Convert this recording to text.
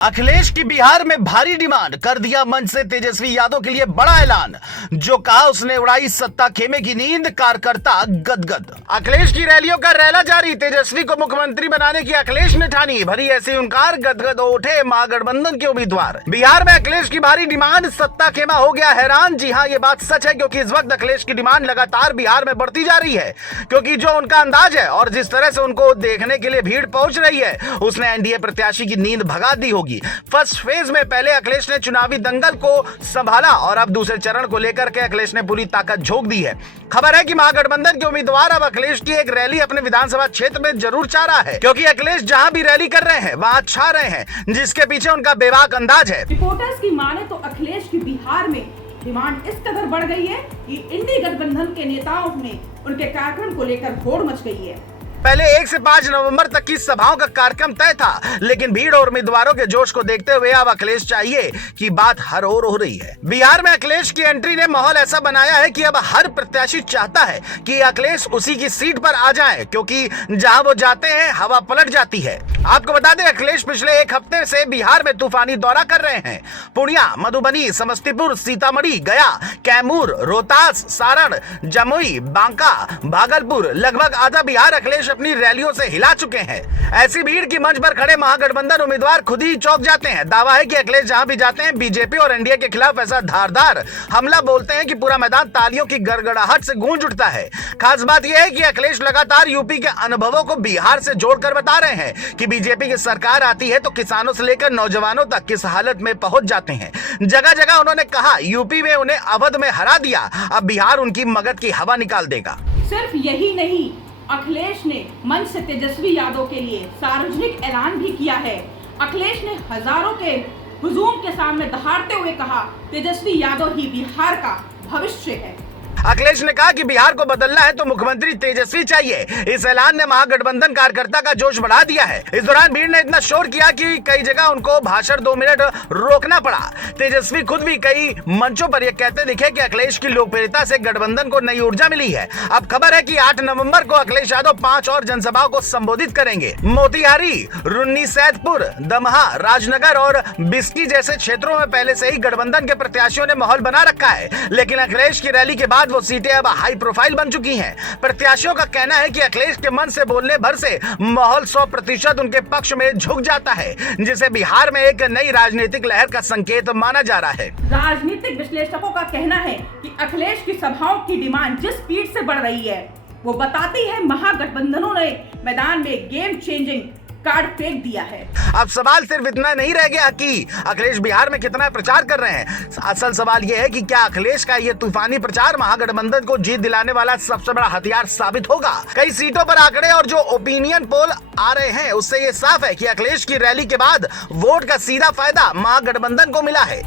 अखिलेश की बिहार में भारी डिमांड, कर दिया मंच से तेजस्वी यादव के लिए बड़ा ऐलान। जो कहा उसने उड़ाई सत्ता खेमे की नींद, कार्यकर्ता गदगद। अखिलेश की रैलियों का रैला जारी, तेजस्वी को मुख्यमंत्री बनाने की अखिलेश ने ठानी, भरी ऐसी हुंकार, गदगद उठे महागठबंधन के उम्मीदवार। बिहार में अखिलेश की भारी डिमांड, सत्ता खेमा हो गया हैरान। जी हाँ, ये बात सच है, क्योंकि इस वक्त अखिलेश की डिमांड लगातार बिहार में बढ़ती जा रही है। क्योंकि जो उनका अंदाज है और जिस तरह से उनको देखने के लिए भीड़ पहुंच रही है, उसने एनडीए प्रत्याशी की नींद भगा दी होगी। फर्स्ट फेज में पहले अखिलेश ने चुनावी दंगल को संभाला और अब दूसरे चरण को लेकर के अखिलेश ने पूरी ताकत झोंक दी है। खबर है कि महागठबंधन के उम्मीदवार अब अखिलेश की एक रैली अपने विधानसभा क्षेत्र में जरूर चाह रहा है, क्योंकि अखिलेश जहां भी रैली कर रहे हैं वहां छा रहे हैं, जिसके पीछे उनका बेबाक अंदाज है। रिपोर्टर्स की माने तो अखिलेश की बिहार में डिमांड इस कदर बढ़ गई है कि इंडी गठबंधन के नेताओं में उनके कार्यक्रम को लेकर होड़ मच गई है। पहले 1 से 5 नवंबर तक की सभाओं का कार्यक्रम तय था, लेकिन भीड़ और उम्मीदवारों के जोश को देखते हुए अब अखिलेश चाहिए कि बात हर ओर हो रही है। बिहार में अखिलेश की एंट्री ने माहौल ऐसा बनाया है कि अब हर प्रत्याशी चाहता है कि अखिलेश उसी की सीट पर आ जाए, क्योंकि जहां वो जाते हैं हवा पलट जाती है। आपको बता दें, अखिलेश पिछले 1 हफ्ते से बिहार में तूफानी दौरा कर रहे हैं। पूर्णिया, मधुबनी, समस्तीपुर, सीतामढ़ी, गया, कैमूर, रोहतास, सारण, जमुई, बांका, भागलपुर, लगभग आधा बिहार अखिलेश अपनी रैलियों से हिला चुके हैं। ऐसी भीड़ की मंच पर खड़े महागठबंधन उम्मीदवार खुद ही चौंक जाते हैं। दावा है कि अखिलेश जहां भी जाते हैं बीजेपी और एनडीए के खिलाफ ऐसा धारदार हमला बोलते हैं कि पूरा मैदान तालियों की गड़गड़ाहट से गूंज उठता है। खास बात यह है कि अखिलेश लगातार यूपी के अनुभवों को बिहार से जोड़कर बता रहे हैं कि बीजेपी की सरकार आती है तो किसानों से लेकर नौजवानों तक किस हालत में पहुंच जाते हैं। जगह जगह उन्होंने कहा, यूपी में उन्हें अवध में हरा दिया, अब बिहार उनकी मगध की हवा निकाल देगा। सिर्फ यही नहीं, अखिलेश ने मंच से तेजस्वी यादव के लिए सार्वजनिक ऐलान भी किया है। अखिलेश ने हजारों के हुजूम के सामने दहाड़ते हुए कहा, तेजस्वी यादव ही बिहार का भविष्य है। अखिलेश ने कहा कि बिहार को बदलना है तो मुख्यमंत्री तेजस्वी चाहिए। इस ऐलान ने महागठबंधन कार्यकर्ता का जोश बढ़ा दिया है। इस दौरान भीड़ ने इतना शोर किया कि कई जगह उनको भाषण 2 मिनट रोकना पड़ा। तेजस्वी खुद भी कई मंचों पर यह कहते दिखे कि अखिलेश की लोकप्रियता से गठबंधन को नई ऊर्जा मिली है। अब खबर है कि 8 नवंबर को अखिलेश यादव 5 और जनसभाओं को संबोधित करेंगे। मोतिहारी, रुन्नीसैदपुर, दमहा, राजनगर और बिस्की जैसे क्षेत्रों में पहले से ही गठबंधन के प्रत्याशियों ने माहौल बना रखा है, लेकिन अखिलेश की रैली के बाद वो सीटें अब हाई प्रोफाइल बन चुकी हैं। प्रत्याशियों का कहना है कि अखिलेश के मन से बोलने भर से माहौल 100% उनके पक्ष में झुक जाता है, जिसे बिहार में एक नई राजनीतिक लहर का संकेत माना जा रहा है। राजनीतिक विश्लेषकों का कहना है कि अखिलेश की सभाओं की डिमांड जिस स्पीड से बढ़ रही है, वो बताती है महागठबंधनों ने मैदान में गेम चेंजिंग कार्ड फेंक दिया है। अब सवाल सिर्फ इतना नहीं रह गया कि अखिलेश बिहार में कितना प्रचार कर रहे हैं। असल सवाल यह है कि क्या अखिलेश का ये तूफानी प्रचार महागठबंधन को जीत दिलाने वाला सबसे बड़ा हथियार साबित होगा। कई सीटों पर आंकड़े और जो ओपिनियन पोल आ रहे हैं, उससे ये साफ है कि अखिलेश की रैली के बाद वोट का सीधा फायदा महागठबंधन को मिला है।